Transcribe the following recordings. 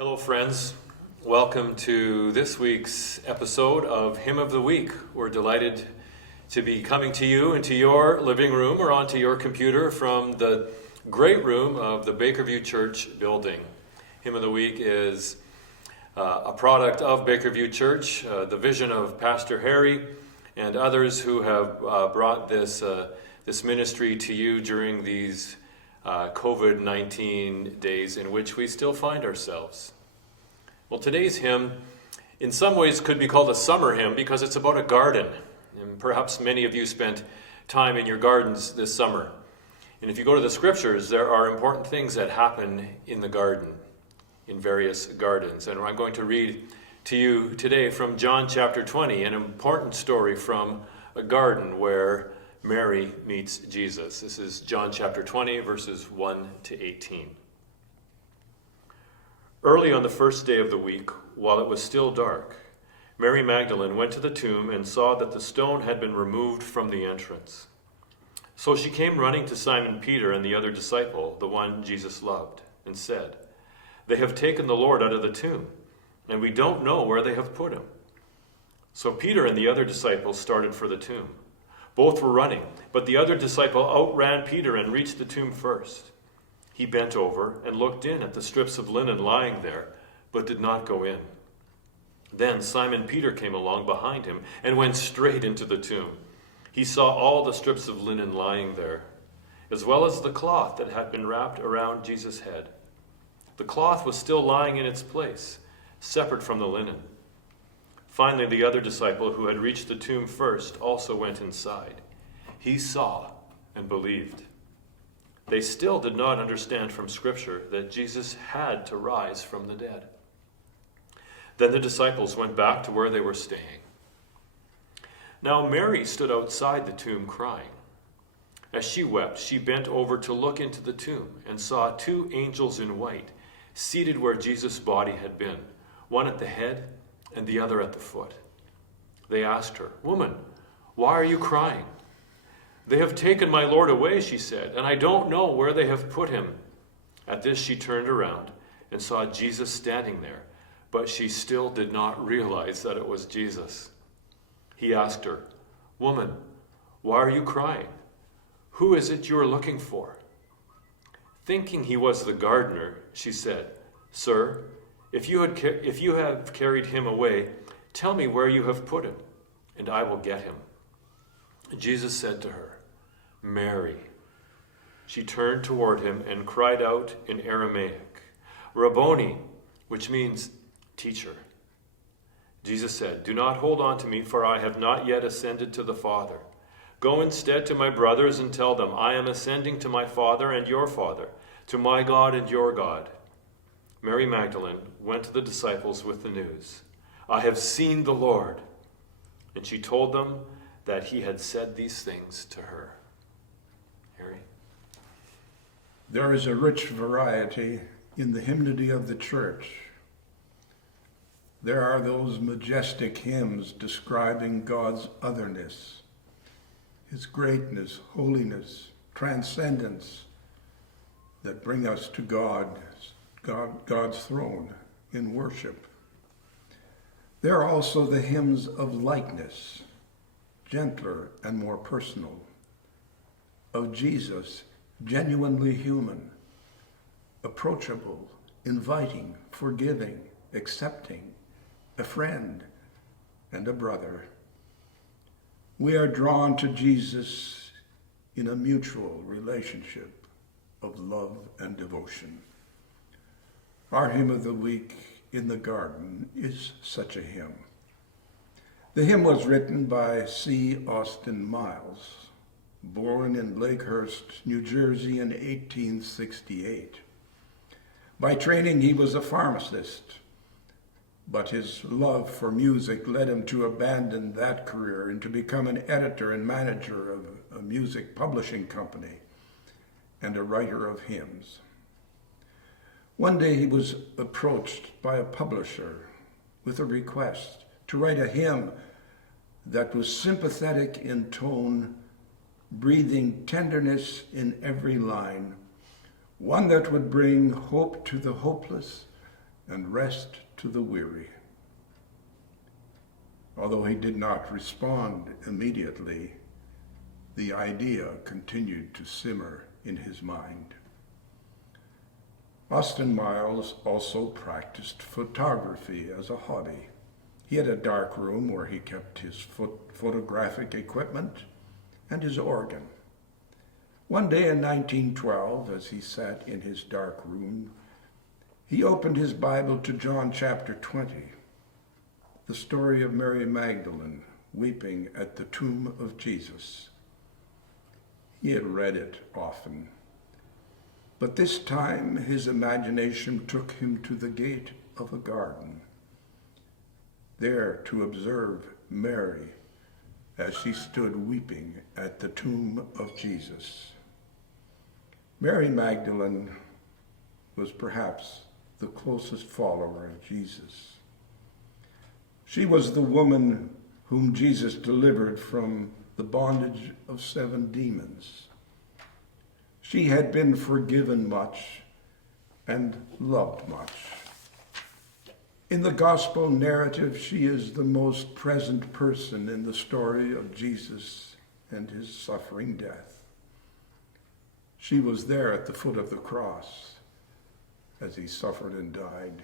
Hello, friends. Welcome to this week's episode of Hymn of the Week. We're delighted to be coming to you into your living room or onto your computer from the great room of the Bakerview Church building. Hymn of the Week is a product of Bakerview Church, the vision of Pastor Harry and others who have brought this ministry to you during these COVID-19 days in which we still find ourselves. Well, today's hymn in some ways could be called a summer hymn because it's about a garden. And perhaps many of you spent time in your gardens this summer. And if you go to the scriptures, there are important things that happen in the garden, in various gardens. And I'm going to read to you today from John chapter 20, an important story from a garden where Mary meets Jesus. This is John chapter 20, verses 1 to 18. Early on the first day of the week, while it was still dark, Mary Magdalene went to the tomb and saw that the stone had been removed from the entrance. So she came running to Simon Peter and the other disciple, the one Jesus loved, and said, "They have taken the Lord out of the tomb, and we don't know where they have put him." So Peter and the other disciple started for the tomb. Both were running, but the other disciple outran Peter and reached the tomb first. He bent over and looked in at the strips of linen lying there, but did not go in. Then Simon Peter came along behind him and went straight into the tomb. He saw all the strips of linen lying there, as well as the cloth that had been wrapped around Jesus' head. The cloth was still lying in its place, separate from the linen. Finally, the other disciple who had reached the tomb first also went inside. He saw and believed. They still did not understand from Scripture that Jesus had to rise from the dead. Then the disciples went back to where they were staying. Now Mary stood outside the tomb crying. As she wept, she bent over to look into the tomb and saw two angels in white seated where Jesus' body had been, one at the head and the other at the foot. They asked her, "Woman, why are you crying?" "They have taken my Lord away," she said, "and I don't know where they have put him." At this she turned around and saw Jesus standing there, but she still did not realize that it was Jesus. He asked her, "Woman, why are you crying? Who is it you are looking for?" Thinking he was the gardener, she said, "Sir, if you have carried him away, tell me where you have put him, and I will get him." Jesus said to her, "Mary." She turned toward him and cried out in Aramaic, "Rabboni," which means teacher. Jesus said, "Do not hold on to me, for I have not yet ascended to the Father. Go instead to my brothers and tell them, I am ascending to my Father and your Father, to my God and your God." Mary Magdalene went to the disciples with the news, "I have seen the Lord." And she told them that he had said these things to her. Harry? There is a rich variety in the hymnody of the church. There are those majestic hymns describing God's otherness, his greatness, holiness, transcendence, that bring us to God's throne in worship. There are also the hymns of lightness, gentler and more personal, of Jesus, genuinely human, approachable, inviting, forgiving, accepting, a friend and a brother. We are drawn to Jesus in a mutual relationship of love and devotion. Our hymn of the week, "In the Garden," is such a hymn. The hymn was written by C. Austin Miles, born in Lakehurst, New Jersey in 1868. By training, he was a pharmacist, but his love for music led him to abandon that career and to become an editor and manager of a music publishing company and a writer of hymns. One day he was approached by a publisher with a request to write a hymn that was sympathetic in tone, breathing tenderness in every line, one that would bring hope to the hopeless and rest to the weary. Although he did not respond immediately, the idea continued to simmer in his mind. Austin Miles also practiced photography as a hobby. He had a dark room where he kept his photographic equipment and his organ. One day in 1912, as he sat in his dark room, he opened his Bible to John chapter 20, the story of Mary Magdalene weeping at the tomb of Jesus. He had read it often, but this time his imagination took him to the gate of a garden, there to observe Mary as she stood weeping at the tomb of Jesus. Mary Magdalene was perhaps the closest follower of Jesus. She was the woman whom Jesus delivered from the bondage of 7 demons. She had been forgiven much and loved much. In the gospel narrative, she is the most present person in the story of Jesus and his suffering death. She was there at the foot of the cross as he suffered and died.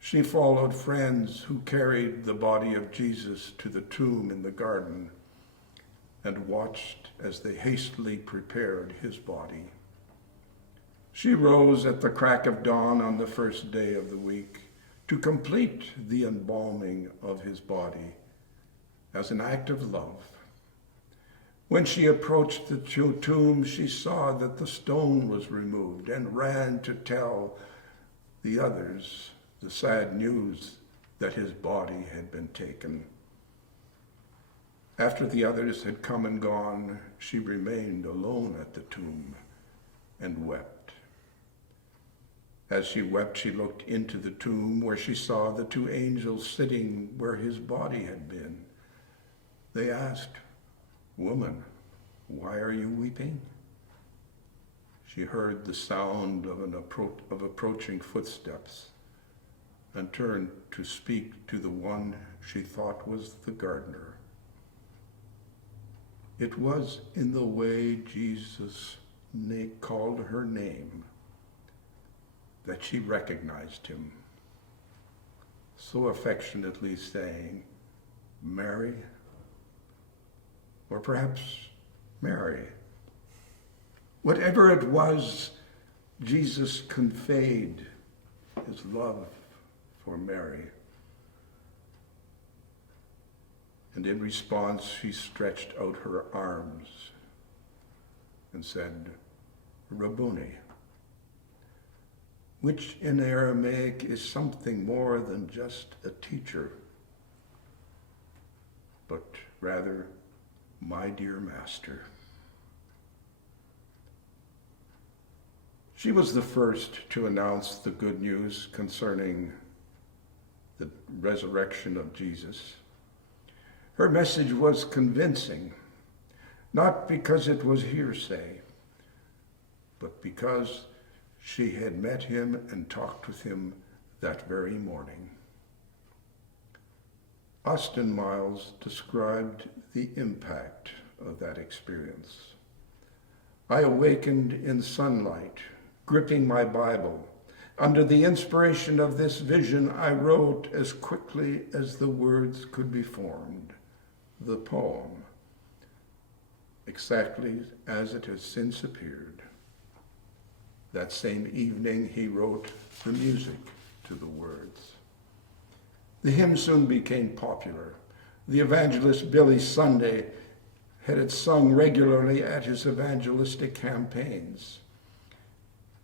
She followed friends who carried the body of Jesus to the tomb in the garden and watched as they hastily prepared his body. She rose at the crack of dawn on the first day of the week to complete the embalming of his body as an act of love. When she approached the tomb, she saw that the stone was removed and ran to tell the others the sad news that his body had been taken. After the others had come and gone, she remained alone at the tomb and wept. As she wept, she looked into the tomb where she saw the 2 angels sitting where his body had been. They asked, "Woman, why are you weeping?" She heard the sound of approaching footsteps and turned to speak to the one she thought was the gardener. It was in the way Jesus called her name that she recognized him, so affectionately saying, "Mary," or perhaps Mary. Whatever it was, Jesus conveyed his love for Mary. And in response, she stretched out her arms and said, "Rabboni," which in Aramaic is something more than just a teacher, but rather, "My dear master." She was the first to announce the good news concerning the resurrection of Jesus. Her message was convincing, not because it was hearsay, but because she had met him and talked with him that very morning. Austin Miles described the impact of that experience. "I awakened in sunlight, gripping my Bible. Under the inspiration of this vision, I wrote as quickly as the words could be formed, the poem, exactly as it has since appeared." That same evening, he wrote the music to the words. The hymn soon became popular. The evangelist Billy Sunday had it sung regularly at his evangelistic campaigns.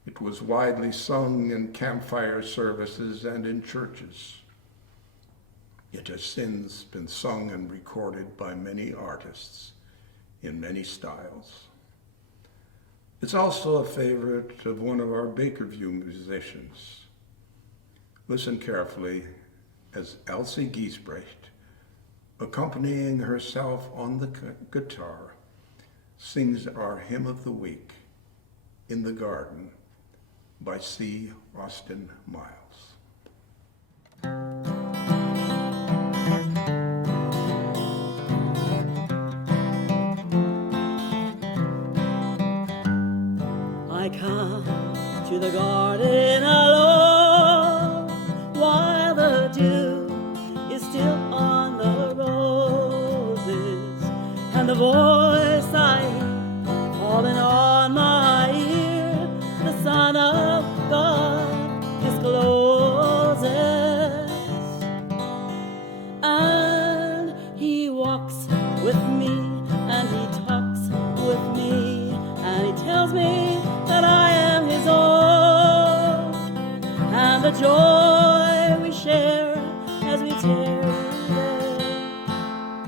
It was widely sung in campfire services and in churches. It has since been sung and recorded by many artists in many styles. It's also a favorite of one of our Bakerview musicians. Listen carefully as Elsie Giesbrecht, accompanying herself on the guitar, sings our hymn of the week, "In the Garden," by C. Austin Miles. I come to the garden alone while the dew is still on the roses, and the voice I hear falling on my ear, the Son of God discloses, and He walks with me and He talks with me and He tells me that I am His own, and the joy we share as we tarry there,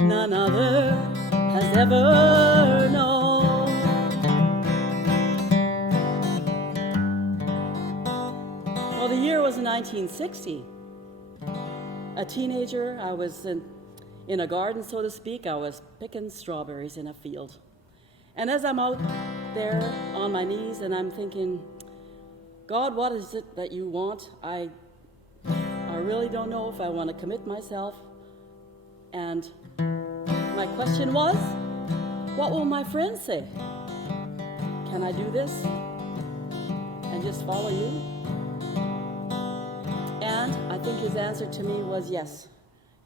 none other has ever known. Well, the year was 1960. A teenager, I was in a garden, so to speak. I was picking strawberries in a field. And as I'm out there on my knees and I'm thinking, God, what is it that you want? I really don't know if I want to commit myself. And my question was, what will my friends say? Can I do this and just follow you? And I think his answer to me was yes.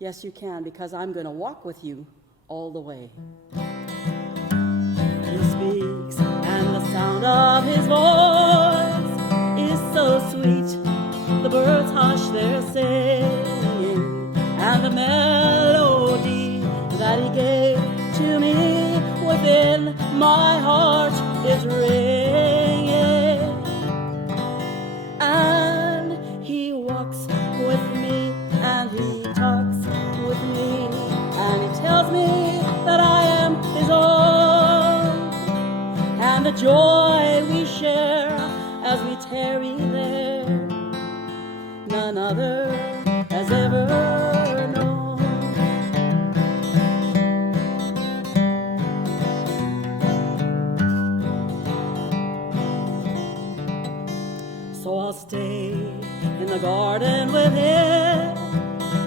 Yes, you can, because I'm going to walk with you all the way. He speaks, and the sound of his voice is so sweet. The birds hush their singing, and the melody that he gave to me within my heart is ringing. And he walks with me, and he talks with me, and he tells me that I am his own, and the joy we share as we tarry there, none other has ever known. So I'll stay in the garden with him,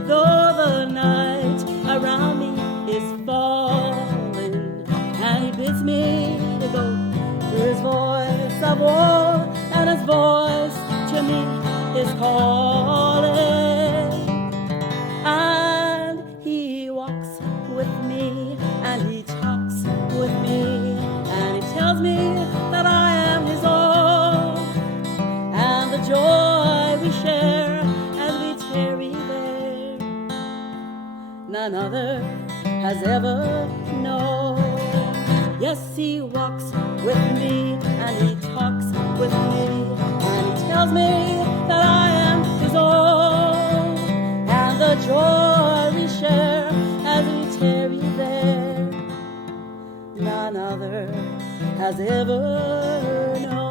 though the night around me is falling, and he bids me to go through his voice of war, and his voice to me is calling, and he walks with me, and he talks with me, and he tells me that I am his own, and the joy we share as we tarry there, none other has ever known. Yes, he walks with me, and he talks with me, and he tells me that I am his own, and the joy we share as we tarry there, none other has ever known.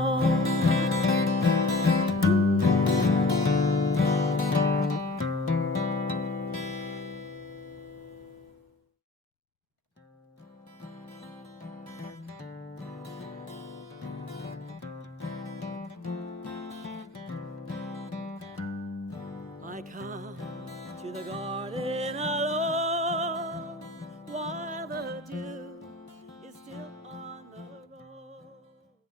I come to the garden